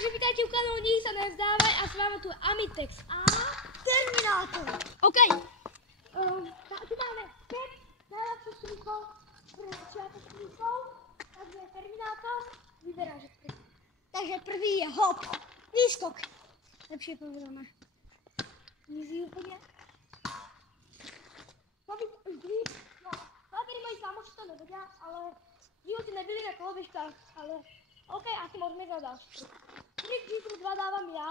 takže vítajte u kanálu Ní sa nevzdávaj a s vámi tu Amitex a Terminátor. OK. Tu máme 5 najlepších strýkov pre začiatočníkov, takže Terminátor vyberá, že prvý. Takže prvý je hop. Výskok. Lepšie povedané. Easy úplne. To by vždy, no, niekedy moji kámoši to nevedia, ale v živote nebyli na kolobežkách, ale OK, asi môžeme za ďalší. Trik číslo 2 dávam ja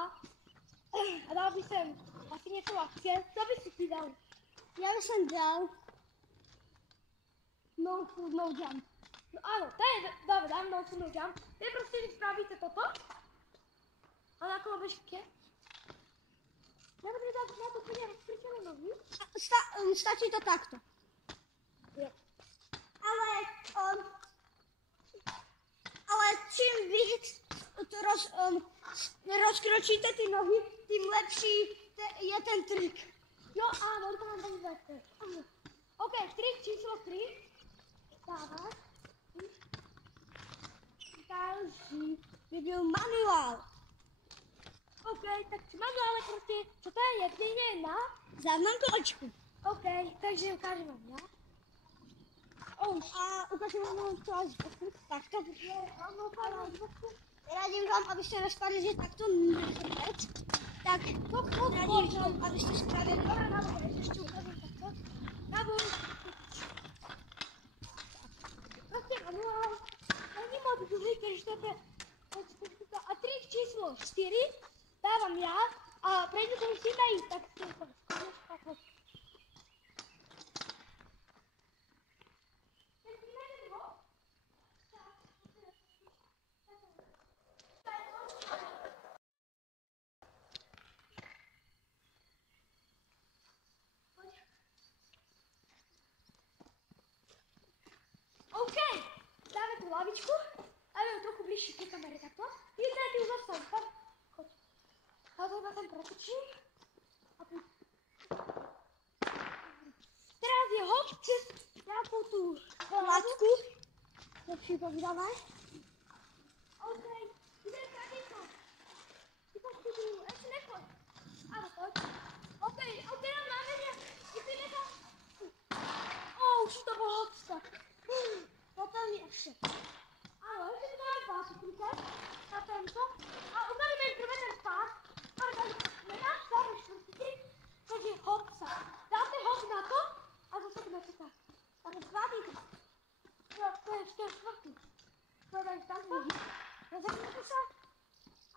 a dal by som asi niečo ľahké. Co by si ty dal? Ja by som dal No food, no jump. No áno, to je, dám no food, no jump. Vy proste vy spravíte toto a na kolobežke. Nebude dať na to úplne rozprčené nohy. Stačí to takto. Jo. Ale čím víc rozkročíte ty nohy, tým lepší je ten trik. Jo, áno, to mám tak zase. OK, trik číslo 3. Dávaš. Další by byl manuál. OK, tak manuále proste, čo to je, jednenie na? Zadnom kolečku. OK, takže ukážem vám ja. A ukážem vám to až takto. Radím vám, abyste nespadli, že takto na chrbec. Tak radím vám, abyste spravili. Ešte ukážem takto. Na boj. Proste manuál. Není moc dlhý, keďže to je... A trik číslo 4 dávam ja a prejdu to už iba ísť, tak si to skôr. OK, dáme tú lavičku a ideme trochu bližšie k kamere takto. Ty už zastav, choď. A to iba tam pretočím. Teraz je hop cez nejakú tú Lacku. Lepší povedané. OK, ideme kradíko. Ty poď tu, ešte nechoď. Áno, poď. OK, teraz máme ty nechal. Už to bol hopsa. Potom je ešte. Áno, ešte tu máme pásiklíka na tento. A ukážeme im prvé ten pás. Dáme štvrtý, takže hopsa. Dáte hop na to a zaseknete tak. Takže zvládnite. Jo, to je ešte štvrtý. Povedajte tamto, zaseknete sa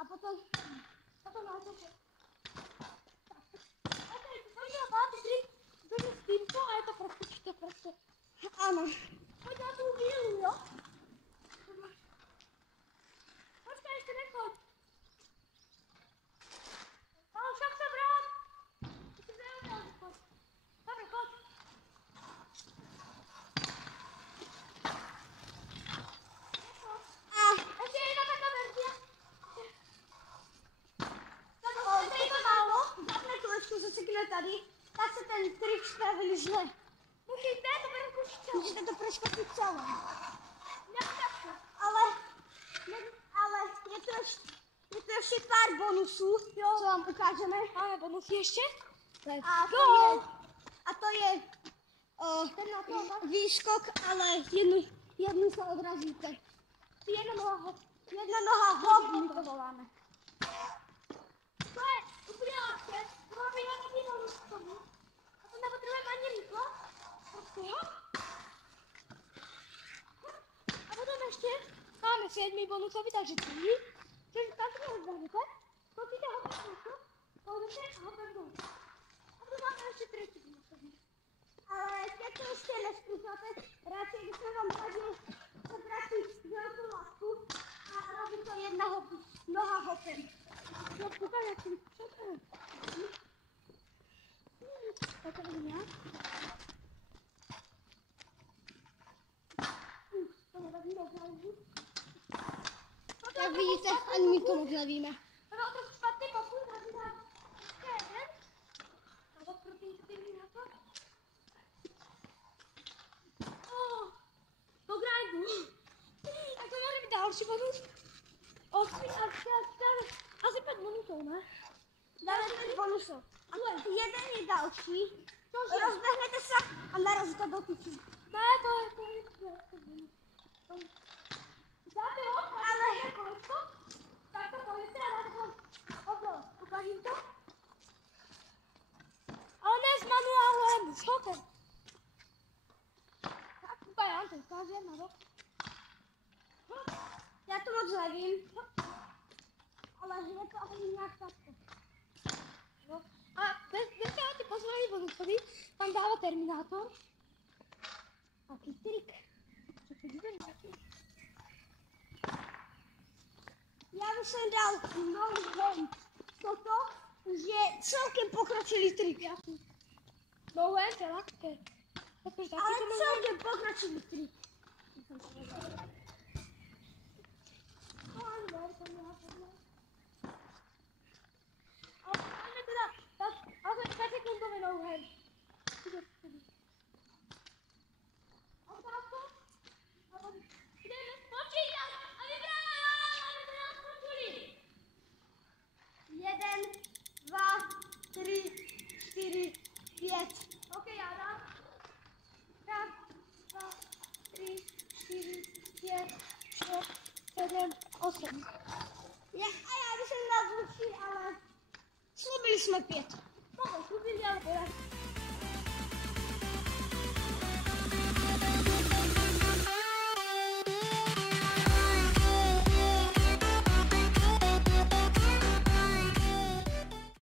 a potom nájdete. OK, to je pátý trik, ideme s týmto a je to preskočíte proste. Áno. Poď na tú vílu, jo? Počkaj, ešte nechoď. Ale však sa vrát. Ešte nevedal, že choď. Dobre, choď. Ešte jedna taká verzia. To je málo. Zadné kolečko zasekne tady. Tak se ten trik spravili zle. Musíte to preskočiť celé. Musíte to preskočiť celé. Netakto. Ale je tu ještě pár bonusů, co vám ukážeme. Máme bonusy ešte? A to je výskok, ale jednu se odrazíte. Jedna noha hop, my to voláme. To je úplne ľahké. To máme nejaký bonus k tomu. A to nepotrebujeme ani rýchlo. Proste hop. A potom ešte máme 7. bonusový, takže 3. Čiže takto rozdáte. Skočíte hop na rýchlo. Pôjdete a hop na dolu. A potom máme ešte 3. bonusový. Ale keď to ještě neskúšate, radšej by sme vám radili potrafiť veľkú lásku a robí to jedna noha hopem. Ja skúkam, jak si vyskúšam. Tak to vidím ja. To nevadí, rozdávajú. Jak vidíte, ani my to moc nevíme. To byl trošku špatný pokus, takže dám ještě jeden. A to proti na to. Do grindu. Tak to může být další bonus. 8 a 4. bonusov, ne? Dáme 5 bonusov. A jeden je další. Cože? Rozbehnete se a narazí to do piči. Ne, to je. Dáte ho, ale kolečko, tak to pojďte a dáte ho obro. Ukážím to. Ale ne s manuálem, s hokem. Tak, úplně já to ukážem na bok. Já to moc nevím, ale je to asi nějak takto. No. A bez toho ty poslední bonusový, tam dává Terminátor. A kytrik. Co to bude taky? Já bych sem dal no toto už je celkem pokročilý trik. No hand, teda. Protože taky Ale to může... celkem pokročilý trik. Ale máme teda, ale 5 sekundový no hand. Otázku? Jdeme počítat a vybrát skočili. 1, 2, 3, 4, 5. OK, já dám. 1, 2, 3, 4, 5, 6, 7, 8. A já bych sem dal zvukší, ale slubili jsme 5. No, slubili, ale podař.